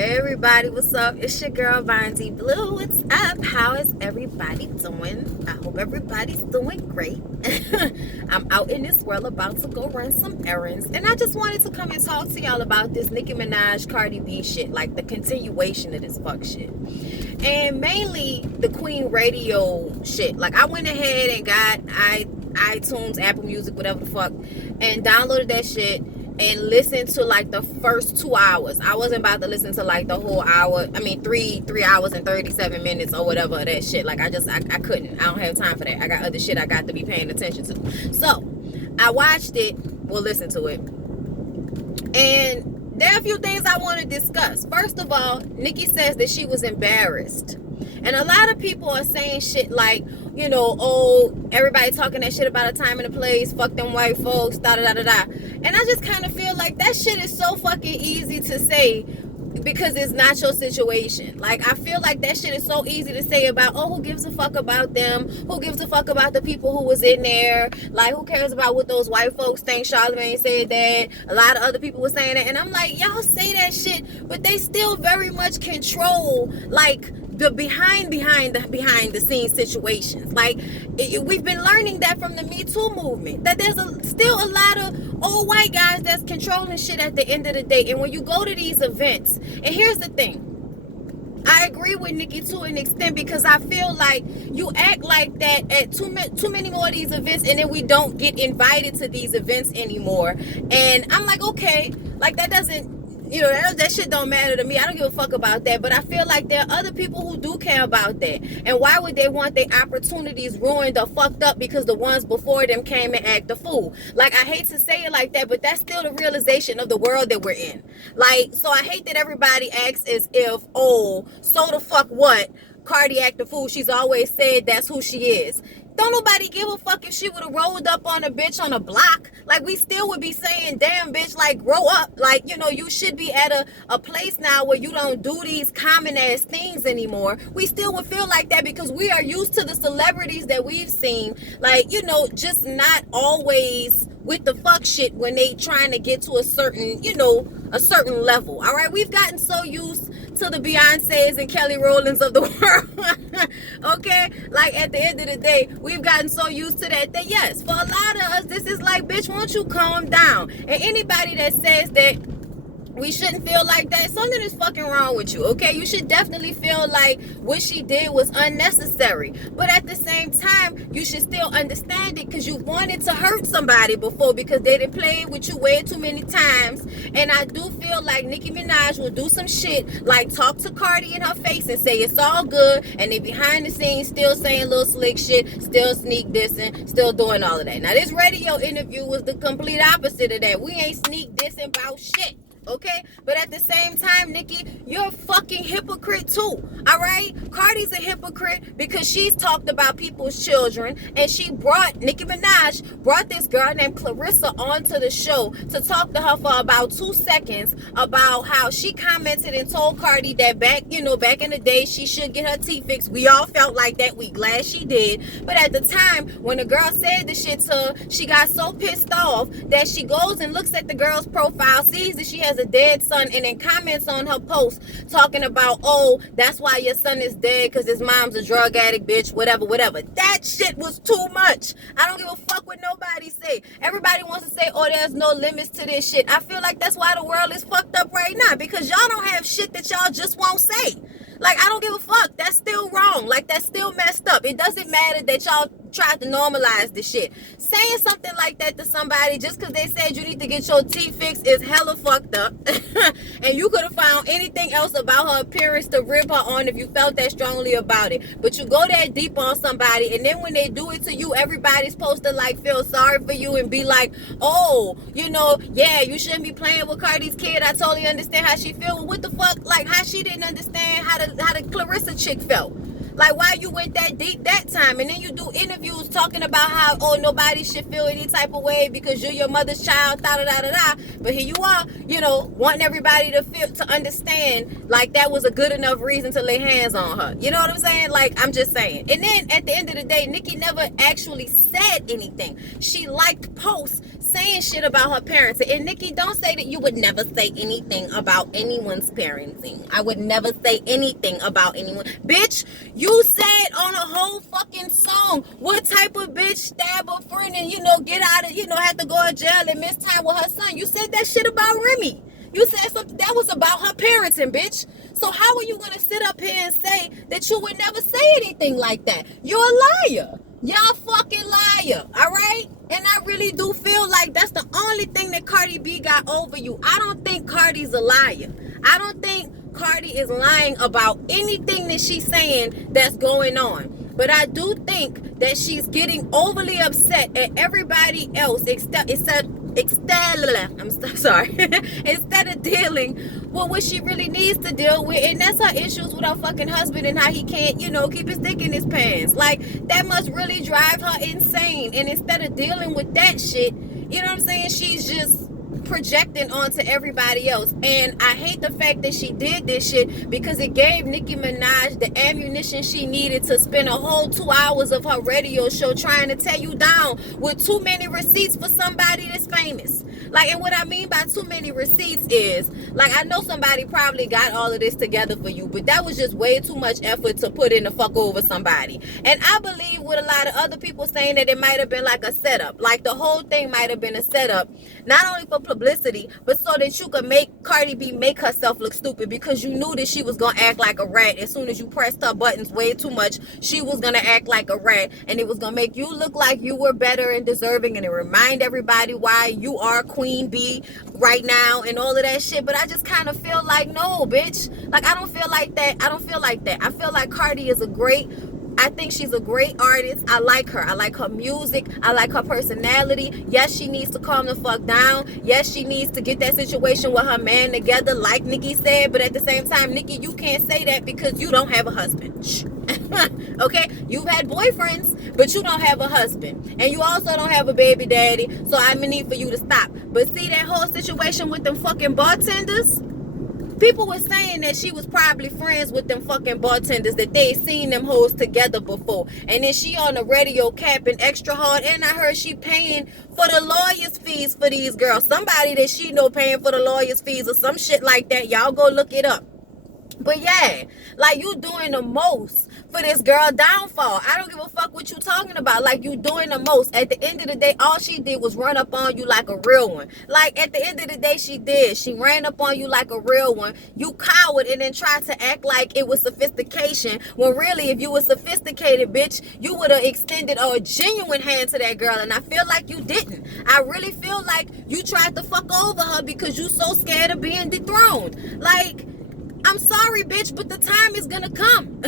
Hey everybody, what's up? It's your girl BONDY.BRITTANY. What's up? How is everybody doing? I hope everybody's doing great. I'm out in this world about to go run some errands, and I just wanted to come and talk to y'all about this Nicki Minaj Cardi B shit, like the continuation of this fuck shit, and mainly the Queen Radio shit. Like, I went ahead and got iTunes, Apple Music, whatever the fuck, and downloaded that shit and listen to like the first 2 hours. I wasn't about to listen to like the whole hour. I mean, 3 hours and 37 minutes or whatever of that shit. Like, I couldn't. I don't have time for that. I got other shit I got to be paying attention to. So I watched it. We'll listen to it. And there are a few things I want to discuss. First of all, Nicki says that she was embarrassed. And a lot of people are saying shit like, you know, oh, everybody talking that shit about a time and a place, fuck them white folks, da-da-da-da-da. And I just kind of feel like that shit is so fucking easy to say because it's not your situation. Like, I feel like that shit is so easy to say about, oh, who gives a fuck about them? Who gives a fuck about the people who was in there? Like, who cares about what those white folks think? Charlamagne said that. A lot of other people were saying that. And I'm like, y'all say that shit, but they still very much control, like, the behind the scenes situations. Like, we've been learning that from the Me Too movement, that there's still a lot of old white guys that's controlling shit at the end of the day. And when you go to these events, and here's the thing, I agree with Nicki to an extent, because I feel like you act like that at too many more of these events, and then we don't get invited to these events anymore. And I'm like, okay, like, that doesn't, you know, that shit don't matter to me. I don't give a fuck about that. But I feel like there are other people who do care about that. And why would they want their opportunities ruined or fucked up because the ones before them came and act a fool? Like, I hate to say it like that, but that's still the realization of the world that we're in. Like, so I hate that everybody acts as if, oh, so the fuck what? Cardi act a fool. She's always said that's who she is. Don't nobody give a fuck if she would have rolled up on a bitch on a block. Like, we still would be saying, damn, bitch, like, grow up. Like, you know, you should be at a place now where you don't do these common ass things anymore. We still would feel like that because we are used to the celebrities that we've seen, like, you know, just not always with the fuck shit when they trying to get to a certain, you know, a certain level. All right, we've gotten so used to the Beyoncés and Kelly Rowlands of the world. Okay, like, at the end of the day, we've gotten so used to that yes, for a lot of us, this is like, bitch, won't you calm down? And anybody that says that we shouldn't feel like that, something is fucking wrong with you, okay? You should definitely feel like what she did was unnecessary. But at the same time, you should still understand it, because you wanted to hurt somebody before because they done played with you way too many times. And I do feel like Nicki Minaj will do some shit, like talk to Cardi in her face and say it's all good, and they behind the scenes still saying little slick shit, still sneak dissing, still doing all of that. Now, this radio interview was the complete opposite of that. We ain't sneak dissing about shit. Okay, but at the same time, Nicki, you're a fucking hypocrite too. All right, Cardi's a hypocrite because she's talked about people's children, and Nicki Minaj brought this girl named Clarissa onto the show to talk to her for about 2 seconds about how she commented and told Cardi that back in the day she should get her teeth fixed. We all felt like that. We glad she did. But at the time when the girl said the shit to her, she got so pissed off that she goes and looks at the girl's profile, sees that she has a dead son, and then comments on her post talking about, oh, that's why your son is dead, because his mom's a drug addict, bitch, whatever. That shit was too much. I don't give a fuck what nobody say. Everybody wants to say, oh, there's no limits to this shit. I feel like that's why the world is fucked up right now, because y'all don't have shit that y'all just won't say. Like, I don't give a fuck. That's still wrong. Like, that's still messed up. It doesn't matter that y'all tried to normalize the shit. Saying something like that to somebody just because they said you need to get your teeth fixed is hella fucked up. And you could have found anything else about her appearance to rib her on if you felt that strongly about it. But you go that deep on somebody, and then when they do it to you, everybody's supposed to, like, feel sorry for you and be like, oh, you know, yeah, you shouldn't be playing with Cardi's kid. I totally understand how she feel. Well, what the fuck? Like, how she didn't understand how the Clarissa chick felt. Like, why you went that deep that time? And then you do interviews talking about how, oh, nobody should feel any type of way because you're your mother's child, da-da-da-da-da. But here you are, you know, wanting everybody to understand, like, that was a good enough reason to lay hands on her. You know what I'm saying? Like, I'm just saying. And then, at the end of the day, Nicki never actually said anything. She liked posts saying shit about her parenting. And Nicki, don't say that you would never say anything about anyone's parenting. I would never say anything about anyone. Bitch, you said on a whole fucking song what type of bitch stab a friend and, get out of, have to go to jail and miss time with her son. You said that shit about Remy. You said something that was about her parenting, bitch. So how are you going to sit up here and say that you would never say anything like that? You're a liar. Y'all fucking liar, all right? And I really do feel like that's the only thing that Cardi B got over you. I don't think Cardi's a liar. I don't think Cardi is lying about anything that she's saying that's going on. But I do think that she's getting overly upset at everybody else instead of dealing with what she really needs to deal with, and that's her issues with her fucking husband and how he can't, keep his dick in his pants. Like, that must really drive her insane. And instead of dealing with that shit, you know what I'm saying, she's just projecting onto everybody else. And I hate the fact that she did this shit, because it gave Nicki Minaj the ammunition she needed to spend a whole 2 hours of her radio show trying to tear you down with too many receipts for somebody that's famous. Like, and what I mean by too many receipts is, like, I know somebody probably got all of this together for you, but that was just way too much effort to put in the fuck over somebody. And I believe with a lot of other people saying that it might have been like a setup. Like, the whole thing might have been a setup, not only for publicity, but so that you could make Cardi B make herself look stupid, because you knew that she was gonna act like a rat. As soon as you pressed her buttons way too much, she was gonna act like a rat, and it was gonna make you look like you were better and deserving, and it remind everybody why you are Queen Bee right now and all of that shit. But I just kind of feel like, no, bitch. Like, I don't feel like that. I feel like Cardi is I think she's a great artist. I like her. I like her music. I like her personality. Yes, she needs to calm the fuck down. Yes, she needs to get that situation with her man together, like Nicki said. But at the same time, Nicki, you can't say that because you don't have a husband. Shh. Okay? You've had boyfriends, but you don't have a husband. And you also don't have a baby daddy. So I'm gonna need for you to stop. But see that whole situation with them fucking bartenders? People were saying that she was probably friends with them fucking bartenders, that they seen them hoes together before. And then she on the radio capping extra hard. And I heard she paying for the lawyer's fees for these girls. Somebody that she know paying for the lawyer's fees or some shit like that. Y'all go look it up. But yeah, like, you doing the most for this girl downfall. I don't give a fuck what you talking about. Like, you doing the most. At the end of the day, all she did was run up on you like a real one. Like, at the end of the day, she ran up on you like a real one. You cowered and then tried to act like it was sophistication, when really, if you were sophisticated, bitch, you would have extended a genuine hand to that girl. And I feel like you didn't. I really feel like you tried to fuck over her because you so scared of being dethroned. Like, I'm sorry, bitch, but the time is gonna come.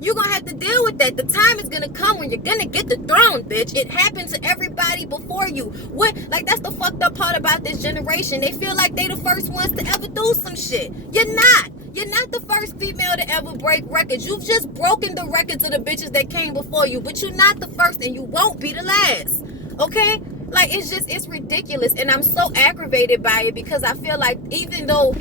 You're gonna have to deal with that. The time is gonna come when you're gonna get the throne, bitch. It happened to everybody before you. Like, that's the fucked up part about this generation. They feel like they the first ones to ever do some shit. You're not. You're not the first female to ever break records. You've just broken the records of the bitches that came before you. But you're not the first, and you won't be the last. Okay? Like, it's ridiculous. And I'm so aggravated by it, because I feel like, even though,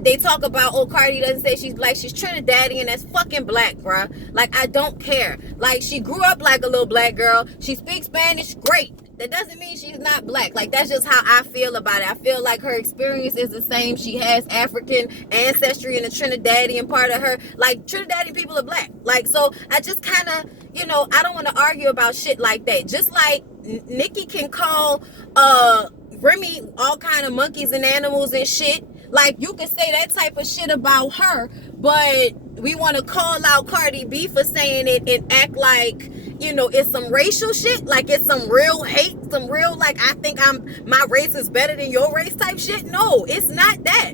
they talk about, oh, Cardi doesn't say she's black, she's Trinidadian, that's fucking black, bruh. Like, I don't care. Like, she grew up like a little black girl. She speaks Spanish, great. That doesn't mean she's not black. Like, that's just how I feel about it. I feel like her experience is the same. She has African ancestry and the Trinidadian part of her. Like, Trinidadian people are black. Like, so I just kind of, I don't want to argue about shit like that. Just like Nicki can call Remy all kind of monkeys and animals and shit. Like, you can say that type of shit about her, but we want to call out Cardi B for saying it and act like, it's some racial shit. Like, it's some real hate, some real, like, I think my race is better than your race type shit. No, it's not that.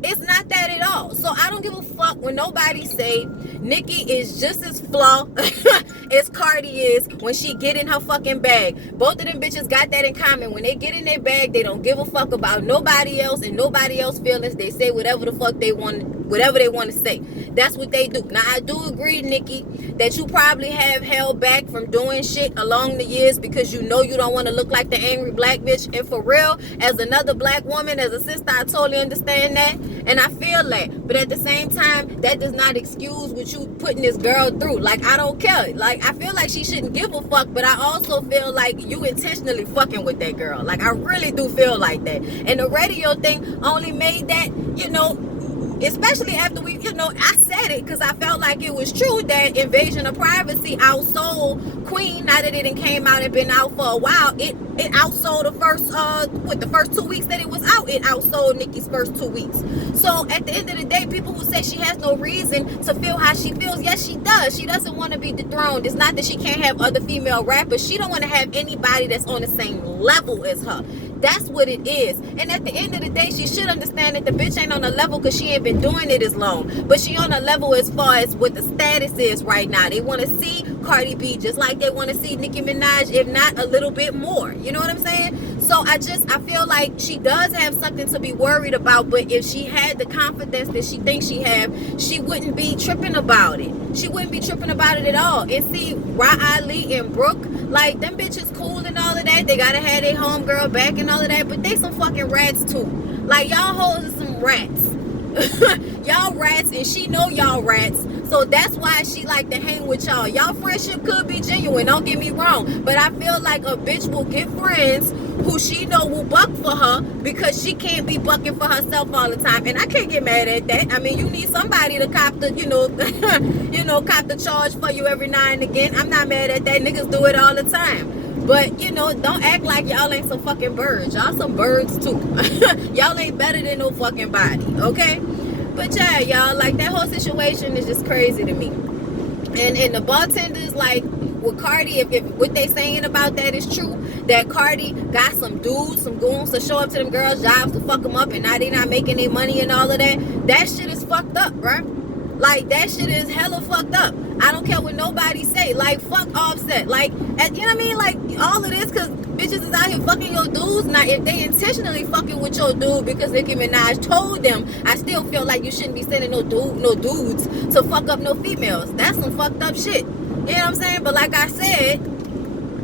It's not that at all. So I don't give a fuck when nobody say Nicki is just as flawed as Cardi is when she get in her fucking bag. Both of them bitches got that in common. When they get in their bag, they don't give a fuck about nobody else and nobody else's feelings. They say whatever the fuck they want whatever they want to say. That's what they do. Now, I do agree, Nicki, that you probably have held back from doing shit along the years because you know you don't want to look like the angry black bitch. And for real, as another black woman, as a sister, I totally understand that. And I feel that. But at the same time, that does not excuse what you putting this girl through. Like, I don't care. Like, I feel like she shouldn't give a fuck, but I also feel like you intentionally fucking with that girl. Like, I really do feel like that. And the radio thing only made that, you know, especially after we, you know, I said it because I felt like it was true that Invasion of Privacy outsold Queen. Now that it done came out and been out for a while, it outsold the first 2 weeks that it was out, it outsold Nicki's first 2 weeks. So at the end of the day, people who say she has no reason to feel how she feels, yes, she does. She doesn't want to be dethroned. It's not that she can't have other female rappers. She don't want to have anybody that's on the same level as her. That's what it is. And at the end of the day, she should understand that the bitch ain't on a level because she ain't been doing it as long. But she on a level as far as what the status is right now. They want to see Cardi B just like they want to see Nicki Minaj, if not a little bit more. You know what I'm saying? So I feel like she does have something to be worried about. But if she had the confidence that she thinks she have, she wouldn't be tripping about it. She wouldn't be tripping about it at all. And see, Riley and Brooke, like, them bitches cool and all of that. They gotta have their homegirl back and all of that. But they some fucking rats too. Like, y'all hoes are some rats. Y'all rats, and she know y'all rats. So that's why she like to hang with y'all. Y'all friendship could be genuine, don't get me wrong. But I feel like a bitch will get friends who she know will buck for her because she can't be bucking for herself all the time. And I can't get mad at that. I mean, you need somebody to cop the, cop the charge for you every now and again. I'm not mad at that. Niggas do it all the time. But, you know, don't act like y'all ain't some fucking birds. Y'all some birds too. Y'all ain't better than no fucking body, okay? But yeah, y'all, like, that whole situation is just crazy to me. And the bartenders, like, with Cardi, if what they saying about that is true, that Cardi got some dudes, some goons to show up to them girls' jobs to fuck them up, and now they not making any money and all of that shit is fucked up, bruh. Like, that shit is hella fucked up. I don't care what nobody say. Like, fuck Offset. Like, you know what I mean? Like, all of this because bitches is out here fucking your dudes. Now, if they intentionally fucking with your dude because Nicki Minaj told them, I still feel like you shouldn't be sending no dudes to fuck up no females. That's some fucked up shit. You know what I'm saying? But like I said,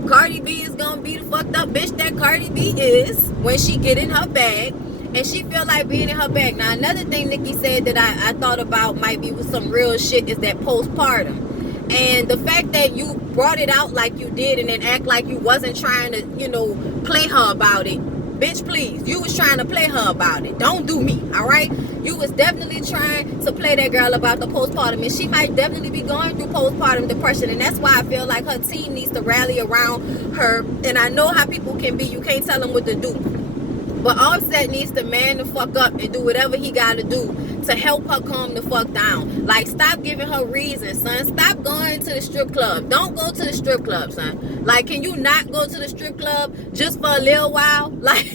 Cardi B is gonna be the fucked up bitch that Cardi B is when she get in her bag. And she feel like being in her bag. Now, another thing Nicki said that I thought about might be with some real shit is that postpartum. And the fact that you brought it out like you did and then act like you wasn't trying to, you know, play her about it. Bitch, please. You was trying to play her about it. Don't do me, all right? You was definitely trying to play that girl about the postpartum. And she might definitely be going through postpartum depression. And that's why I feel like her team needs to rally around her. And I know how people can be. You can't tell them what to do. But Offset needs to man the fuck up and do whatever he got to do to help her calm the fuck down. Like, stop giving her reasons, son. Stop going to the strip club. Don't go to the strip club, son. Like, can you not go to the strip club just for a little while? Like,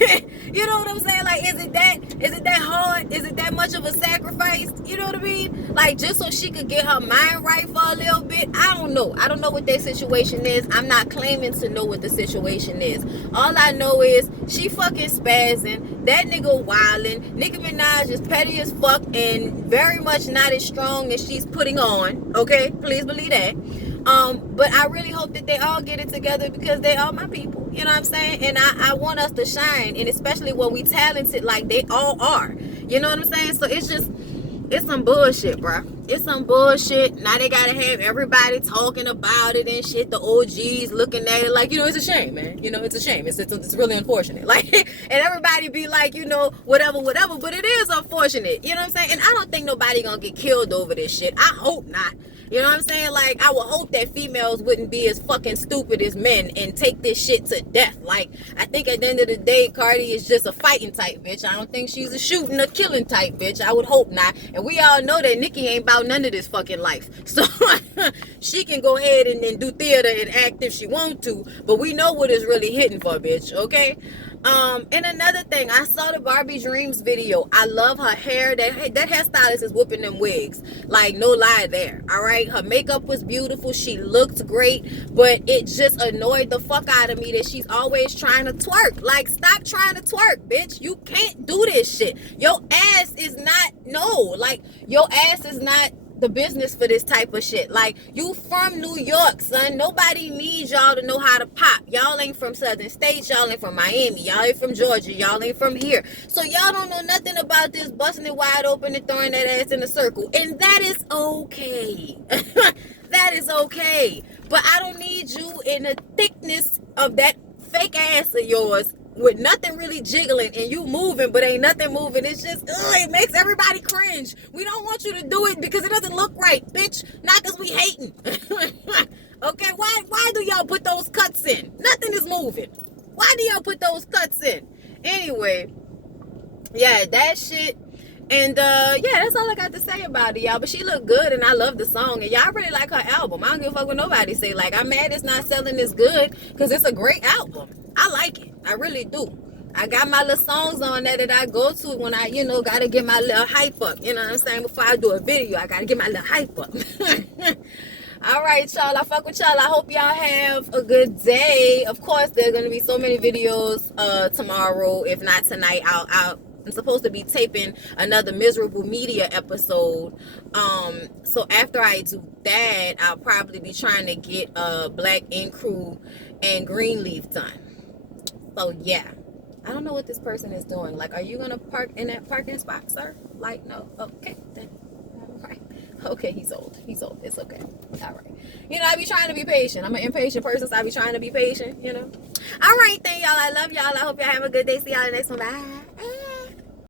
you know what I'm saying? Like, is it that hard? Is it that much of a sacrifice? You know what I mean? Like, just so she could get her mind right for a little bit? I don't know. I don't know what their situation is. I'm not claiming to know what the situation is. All I know is she fucking spazzing. That nigga wildin'. Nicki Minaj is petty as fuck and very much not as strong as she's putting on. Okay? Please believe that. But I really hope that they all get it together because they are my people. You know what I'm saying? And I want us to shine. And especially when we talented like they all are. You know what I'm saying? So it's some bullshit, bro. It's some bullshit. Now they gotta have everybody talking about it and shit. The OGs looking at it like, you know, it's a shame, man. You know, it's a shame. It's really unfortunate. Like, and everybody be like, you know, whatever. But it is unfortunate. You know what I'm saying? And I don't think nobody gonna get killed over this shit. I hope not. You know what I'm saying? Like, I would hope that females wouldn't be as fucking stupid as men and take this shit to death. Like, I think at the end of the day, Cardi is just a fighting type bitch. I don't think she's a shooting or killing type bitch. I would hope not. And we all know that Nicki ain't about none of this fucking life. So, she can go ahead and do theater and act if she want to. But we know what is really hitting for, bitch, okay? And another thing, I saw the Barbie Dreams video. I love her hair. That hairstylist is whipping them wigs. Like, no lie there. All right. Her makeup was beautiful. She looked great. But it just annoyed the fuck out of me that she's always trying to twerk. Like, stop trying to twerk, bitch. You can't do this shit. Your ass is not, no. Like, your ass is not the business for this type of shit. Like, you from New York, son. Nobody needs y'all to know how to pop. Y'all ain't from Southern States. Y'all ain't from Miami. Y'all ain't from Georgia. Y'all ain't from here. So y'all don't know nothing about this busting it wide open and throwing that ass in a circle. And that is okay. That is okay. But I don't need you in the thickness of that fake ass of yours with nothing really jiggling and you moving but ain't nothing moving. It's just, it makes everybody cringe. We don't want you to do it because it doesn't look right, bitch. Not because we hating. Okay, why do y'all put those cuts in? Nothing is moving. Why do y'all put those cuts in? Anyway, yeah, that shit. And yeah, that's all I got to say about it, y'all. But she looked good and I love the song. And y'all really like her album. I don't give a fuck what nobody say. Like, I'm mad it's not selling as good because it's a great album. I like it. I really do. I got my little songs on there that I go to when I, got to get my little hype up. You know what I'm saying? Before I do a video, I got to get my little hype up. All right, y'all. I fuck with y'all. I hope y'all have a good day. Of course, there are going to be so many videos tomorrow. If not tonight, I'm supposed to be taping another Miserable Media episode. So after I do that, I'll probably be trying to get Black Ink Crew and Greenleaf done. So yeah, I don't know what this person is doing. Like, are you gonna park in that parking spot, sir? Like, no. Okay, then. All right. Okay, he's old. It's okay. All right. I be trying to be patient. I'm an impatient person, so I be trying to be patient. All right, then, y'all. I love y'all. I hope y'all have a good day. See y'all in the next one. Bye.